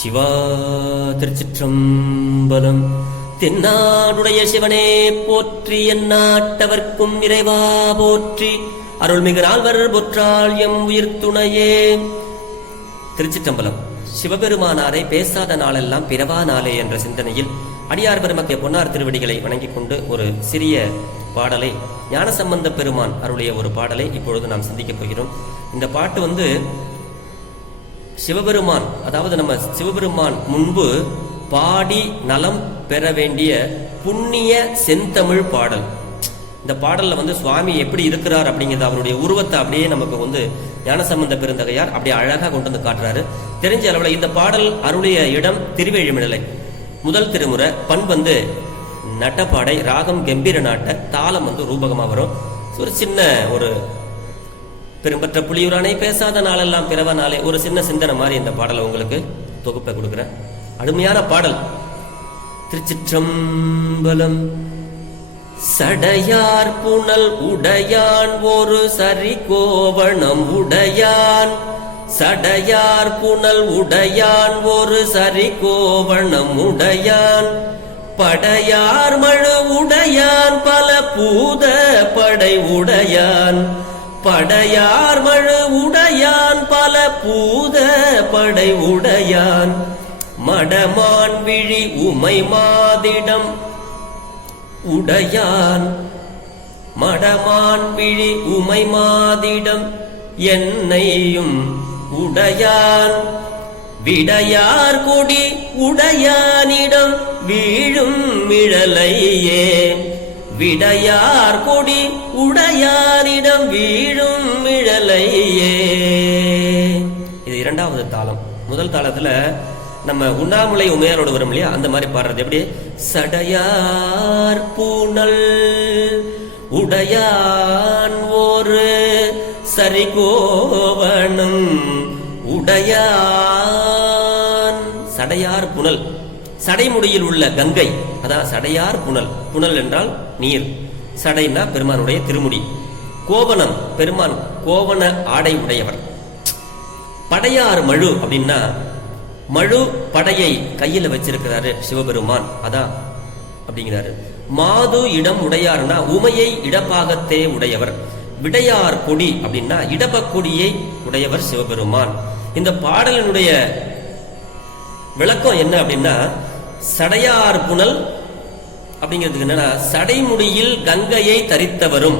சிவா திருச்சிற்றம்பலம். தென்னாடுடைய சிவனே போற்றி, எந்நாட்டவர்க்கும் இறைவா போற்றி, அருள்மிகு நால்வர் பொற்றாள் எம் உயிர் துணையே. திருச்சிற்றம்பலம். சிவபெருமானாரை பேசாத நாளெல்லாம் பிறவா நாளே என்ற சிந்தனையில் அடியார் பெருமக்கிய பொன்னார் திருவடிகளை வணங்கிக் கொண்டு ஒரு சிறிய பாடலை, ஞானசம்பந்த பெருமான் அருளிய ஒரு பாடலை இப்பொழுது நாம் சிந்திக்கப் போகிறோம். இந்த பாட்டு சிவபெருமான், அதாவது நம்ம சிவபெருமான் முன்பு பாடி நலம் பெற வேண்டிய புண்ணிய செந்தமிழ் பாடல். இந்த பாடல்ல சுவாமி எப்படி இருக்கிறார் அப்படிங்கிறது, அவருடைய உருவத்தை அப்படியே நமக்கு ஞானசம்பந்த பெருந்தகையார் அப்படியே அழகா கொண்டு வந்து காட்டுறாரு. தெரிஞ்ச அளவுல இந்த பாடல் அருளிய இடம் திருவேழிமிழலை, முதல் திருமுறை. பண் நட்டப்பாடை, ராகம் கம்பீர நாட்ட, தாளம் ரூபகமா வரும். ஒரு சின்ன ஒரு பெரும்பற்ற புலியூரானே பேசாத நாளெல்லாம் பிறவ நாளே, ஒரு சின்ன சிந்தனை மாதிரி இந்த பாடலை உங்களுக்கு தொகுப்பை கொடுக்குறேன். அருமையான பாடல். திருச்சிற்றம்பலம். சடையார் புனல் உடையான் ஒரு சரி கோவணம் உடையான், சடையார் புனல் உடையான் ஒரு சரி கோவணம் உடையான், படையார் மழு உடையான் பல பூத படை உடையான், படையார் மழு உடையான் பல பூத படை உடையான், மடமான் விழி உமை மாதிடம் உடையான், மடமான் விழி உமை மாதிடம் என்னையும் உடையான், விடையார் கொடி உடையானிடம் வீழும் மிழலையே, விடையார் கொடி உடையானிடம் வீழும் மிழலையே. இது இரண்டாவது தாளம். முதல் தாளத்துல நம்ம உண்ணாமுலை உமையாரோடு வரும் இல்லையா, அந்த மாதிரி பாடுறது. எப்படி? சடையார் பூனல் உடையான் ஒரு சரிகோவணம் உடையான். சடையார் புனல், சடைமுடியில் உள்ள கங்கை, அதான் சடையார் புனல். புனல் என்றால் நீர், சடைனா பெருமானுடைய திருமுடி, கோவணம் பெருமான் கோவண ஆடை உடையவர். படையார் மழு அப்படின்னா, மழு படையை கையில வச்சிருக்கிறாரு சிவபெருமான், அதான் அப்படிங்கிறாரு. மாது இடம் உடையார்னா உமையை இடப்பாகத்தே உடையவர். விடையார் கொடி அப்படின்னா இடப்பக்கொடியை உடையவர் சிவபெருமான். இந்த பாடலினுடைய விளக்கம் என்ன அப்படின்னா, சடையார் புனல் அப்படிங்கிறதுக்கு என்னன்னா, சடைமுடியில் கங்கையை தரித்தவரும்,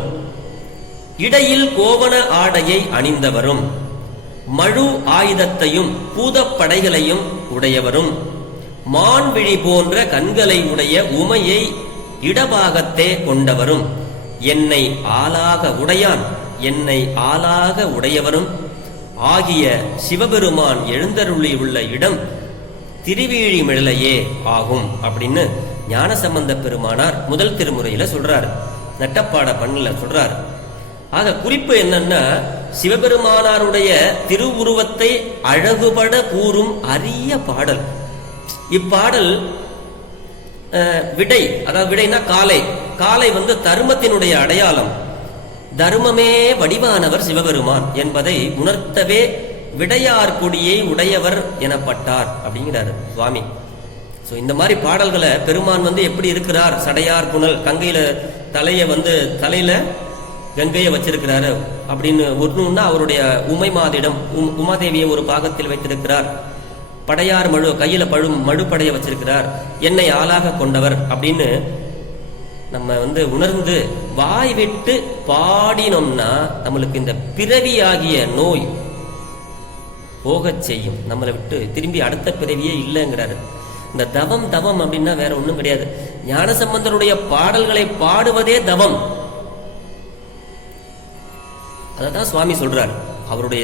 இடையில் கோவண ஆடையை அணிந்தவரும், மழு ஆயுதத்தையும் பூதப்படைகளையும் உடையவரும், மான்விழி போன்ற கண்களை உடைய உமையை இடபாகத்தே கொண்டவரும், என்னை ஆளாக உடையான், என்னை ஆளாக உடையவரும் ஆகிய சிவபெருமான் எழுந்தருளி உள்ள இடம் திருவேழிமிழலையே ஆகும் அப்படின்னு ஞானசம்பந்த பெருமானார் முதல் திருமுறையில சொல்றாரு, நட்டப்பாட பண்ணல சொல்றாரு. ஆக குறிப்பு என்னன்னா, சிவபெருமானாருடைய திருவுருவத்தை அழகுபட கூறும் அரிய பாடல் இப்பாடல். விடை, அதாவது விடைனா காலை, காலை தர்மத்தினுடைய அடையாளம், தர்மமே வடிவானவர் சிவபெருமான் என்பதை உணர்த்தவே விடையார் கொடியை உடையவர் எனப்பட்டார் அப்படிங்கிறாரு சுவாமி. இந்த மாதிரி பாடல்களை பெருமான் எப்படி இருக்கிறார், சடையார் புனல், கங்கையில தலைய தலையில கங்கையை வச்சிருக்கிறாரு அப்படின்னு ஒண்ணுன்னா, அவருடைய உமை மாதிடம் உமாதேவியை ஒரு பாகத்தில் வைத்திருக்கிறார், படையார் மழு கையில மழுப்படைய வச்சிருக்கிறார், என்னை ஆளாக கொண்டவர் அப்படின்னு நம்ம உணர்ந்து வாய் விட்டு பாடினோம்னா நம்மளுக்கு இந்த பிறவி ஆகிய நோய் போகச் செய்யும். நம்மளை விட்டு திரும்பி அடுத்த பிறவியே இல்லைங்கிறாரு. இந்த தவம் தவம் அப்படின்னா வேற ஒண்ணும் கிடையாது. ஞானசம்பந்தருடைய பாடல்களை பாடுவதே தவம். அததான் சுவாமி சொல்றார். அவருடைய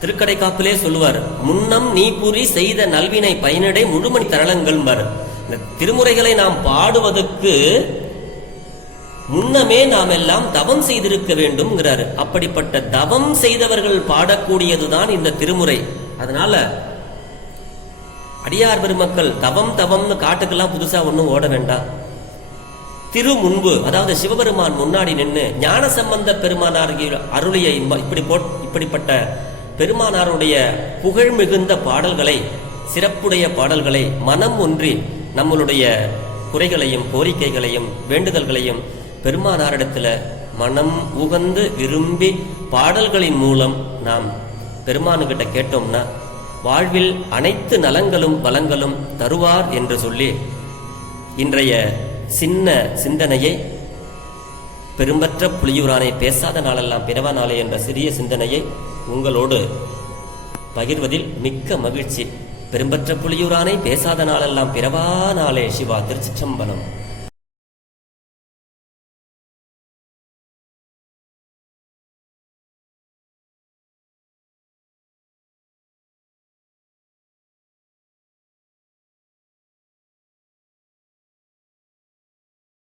திருக்கடை காப்பிலே சொல்லுவார், முன்னம் நீ புரி செய்த நல்வினை பயனடை முழுமணி தரளங்கள். இந்த திருமுறைகளை நாம் பாடுவதற்கு முன்னமே நாம் எல்லாம் தவம் செய்திருக்க வேண்டும்ங்கிறாரு. அப்படிப்பட்ட தவம் செய்தவர்கள் பாடக்கூடியதுதான் இந்த திருமுறை. அதனால அடியார் பெருமக்கள் தவம் தவம்னு காட்டுக்கெல்லாம் புதுசா ஒன்னும் ஓட வேண்டாம். திரு முன்பு, அதாவது சிவபெருமான் முன்னாடி நின்று ஞானசம்பந்த பெருமானார் அருளிய இப்படிப்பட்ட பெருமானாருடைய புகழ் மிகுந்த பாடல்களை, சிறப்புடைய பாடல்களை மனம் ஒன்றி நம்மளுடைய குறைகளையும் கோரிக்கைகளையும் வேண்டுதல்களையும் பெருமானாரிடத்துல மனம் உகந்து விரும்பி பாடல்களின் மூலம் நாம் பெருமானுகிட்ட கேட்டோம்னா வாழ்வில் அனைத்து நலங்களும் வளங்களும் தருவார் என்று சொல்லி இன்றைய சின்ன சிந்தனையை, பெரும்பற்ற புலியூரானை பேசாத நாளெல்லாம் பிறவா நாளே என்ற சிறிய சிந்தனையை உங்களோடு பகிர்வதில் மிக்க மகிழ்ச்சி. பெரும்பற்ற புலியூரானை பேசாத நாளெல்லாம் பிறவா நாளே. சிவா. திருச்சிற்றம்பலம்.